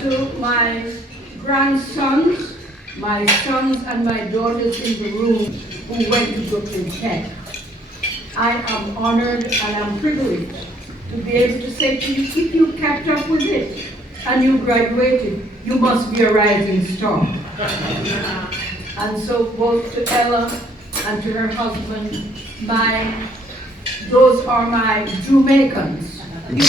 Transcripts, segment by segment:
To my grandsons, my sons and my daughters in the room who went to Brooklyn Tech, I am honored and I'm privileged to be able to say to you, if you kept up with it and you graduated, you must be a rising star. And so both to Ella and to her husband, those are my Jamaicans. They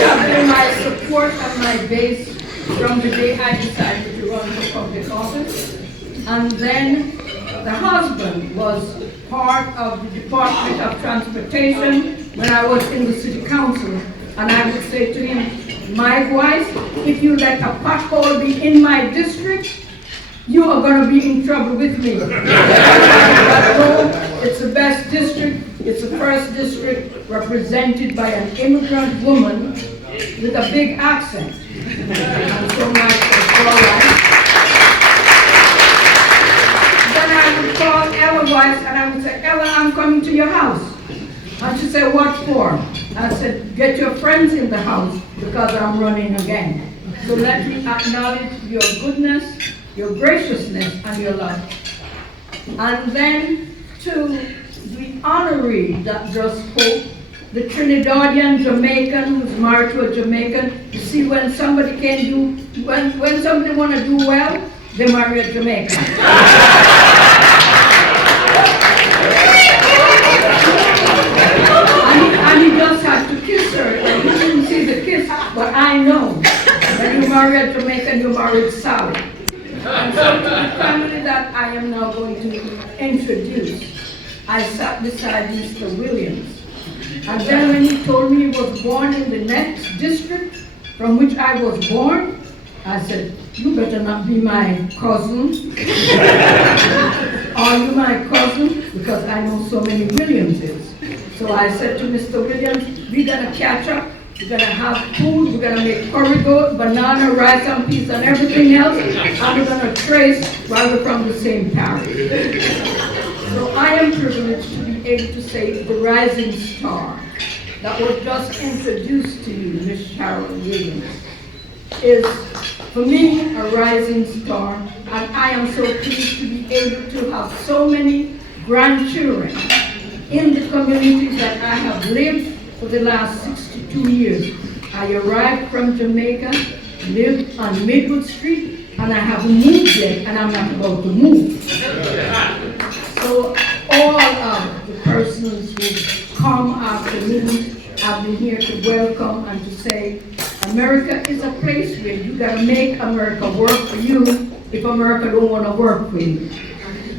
have been my support and my base from the day I decided to run for public office. And then the husband was part of the Department of Transportation when I was in the city council. And I would say to him, my wife, if you let a pothole be in my district, you are going to be in trouble with me. It's the best district. It's the first district represented by an immigrant woman with a big accent. And so much for all right. Then I would call Ella Weiss and I would say, Ella, I'm coming to your house. And she said, what for? I said, get your friends in the house because I'm running again. So let me acknowledge your goodness, your graciousness, and your love. And then to the honoree that just spoke, the Trinidadian Jamaican who's married to a Jamaican. You see, when somebody can do, when somebody want to do well, they marry a Jamaican. and he just had to kiss her, and he didn't see the kiss, but I know when you marry a Jamaican, you married Sally. And so to the family that I am now going to introduce, I sat beside Mr. Williams. And then when he told me he was born in the next district from which I was born, I said, you better not be my cousin. Are you my cousin? Because I know so many Williamses. So I said to Mr. Williams, we're going to catch up. We're going to have food, we're going to make curry goat, banana, rice and peas and everything else, and we're going to trace while we're from the same parish. So I am privileged to be able to say the rising star that was just introduced to you, Miss Cheryl Williams, is for me a rising star, and I am so pleased to be able to have so many grandchildren in the community that I have lived for the last 62 years. I arrived from Jamaica, lived on Midwood Street, and I haven't moved yet, and I'm not about to move. So all of the persons who come after me, I've been here to welcome and to say, America is a place where you gotta make America work for you if America don't wanna work for you.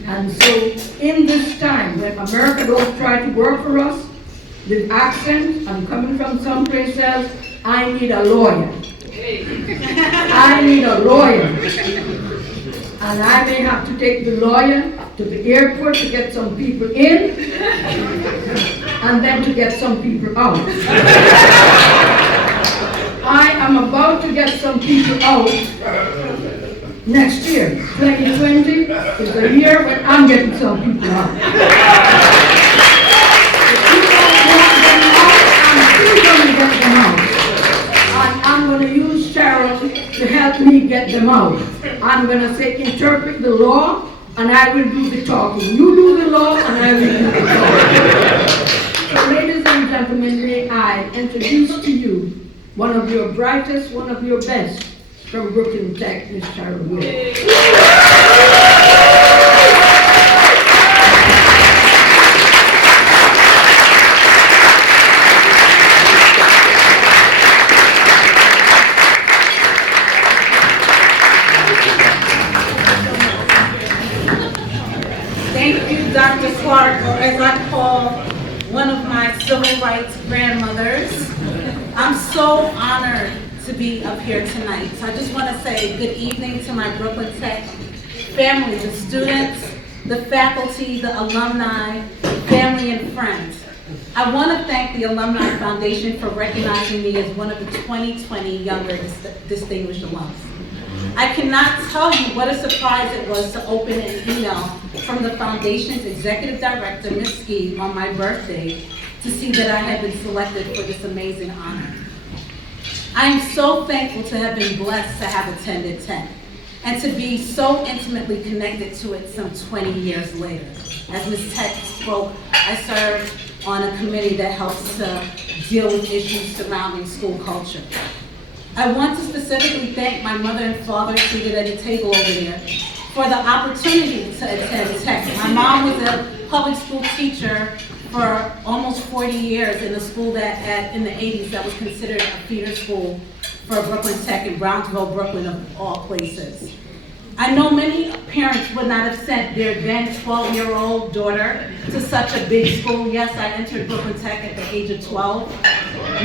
And so in this time when America don't try to work for us, with accent, I'm coming from someplace else, I need a lawyer. I need a lawyer. And I may have to take the lawyer to the airport to get some people in, and then to get some people out. I am about to get some people out next year. 2020 is the year when I'm getting some people out. Get them out. And I'm going to use Cheryl to help me get them out. I'm going to say, interpret the law, and I will do the talking. You do the law, and I will do the talking. So, ladies and gentlemen, may I introduce to you one of your brightest, one of your best from Brooklyn Tech, Miss Cheryl Williams. Dr. Clarke, or as I call one of my civil rights grandmothers. I'm so honored to be up here tonight. So I just want to say good evening to my Brooklyn Tech family, the students, the faculty, the alumni, family, and friends. I want to thank the Alumni Foundation for recognizing me as one of the 2020 Younger Distinguished Alums. I cannot tell you what a surprise it was to open an email from the Foundation's Executive Director, Ms. Ski, on my birthday, to see that I had been selected for this amazing honor. I am so thankful to have been blessed to have attended Tech and to be so intimately connected to it some 20 years later. As Ms. Tech spoke, I serve on a committee that helps to deal with issues surrounding school culture. I want to specifically thank my mother and father seated at the table over there for the opportunity to attend Tech. My mom was a public school teacher for almost 40 years in a school that in the 80s that was considered a feeder school for Brooklyn Tech in Brownsville, Brooklyn of all places. I know many parents would not have sent their then 12-year-old daughter to such a big school. Yes, I entered Brooklyn Tech at the age of 12,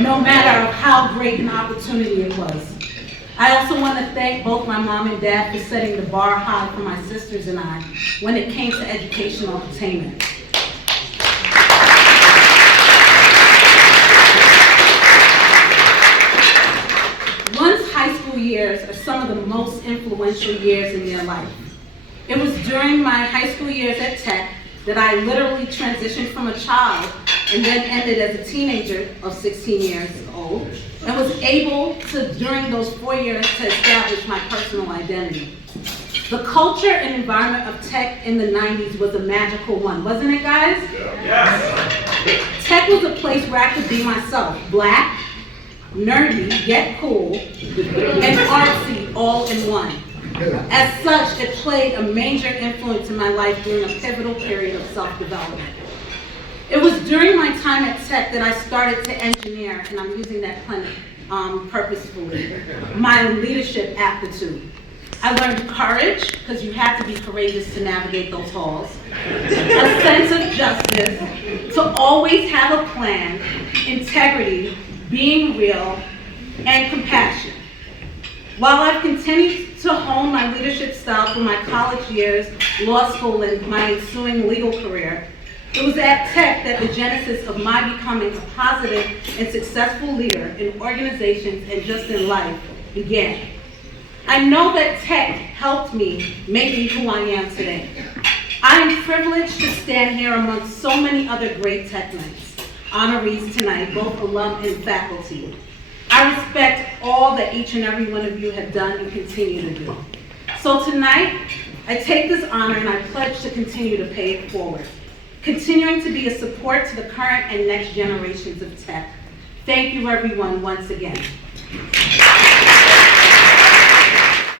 no matter how great an opportunity it was. I also want to thank both my mom and dad for setting the bar high for my sisters and I when it came to educational attainment. One's high school years are some of the most influential years in their life. It was during my high school years at Tech that I literally transitioned from a child and then ended as a teenager of 16 years old and was able to, during those 4 years, to establish my personal identity. The culture and environment of Tech in the 90s was a magical one, wasn't it, guys? Yes. Tech was a place where I could be myself, black, nerdy, yet cool, and artsy all in one. As such, it played a major influence in my life during a pivotal period of self-development. It was during my time at Tech that I started to engineer, and I'm using that pun purposefully, my leadership aptitude. I learned courage, because you have to be courageous to navigate those halls, a sense of justice, to always have a plan, integrity, being real, and compassion. While I've continued to hone my leadership style through my college years, law school, and my ensuing legal career, it was at Tech that the genesis of my becoming a positive and successful leader in organizations and just in life began. I know that Tech helped me make me who I am today. I am privileged to stand here amongst so many other great Technites, honorees tonight, both alum and faculty. I respect all that each and every one of you have done and continue to do. So tonight, I take this honor and I pledge to continue to pay it forward, continuing to be a support to the current and next generations of Tech. Thank you, everyone, once again.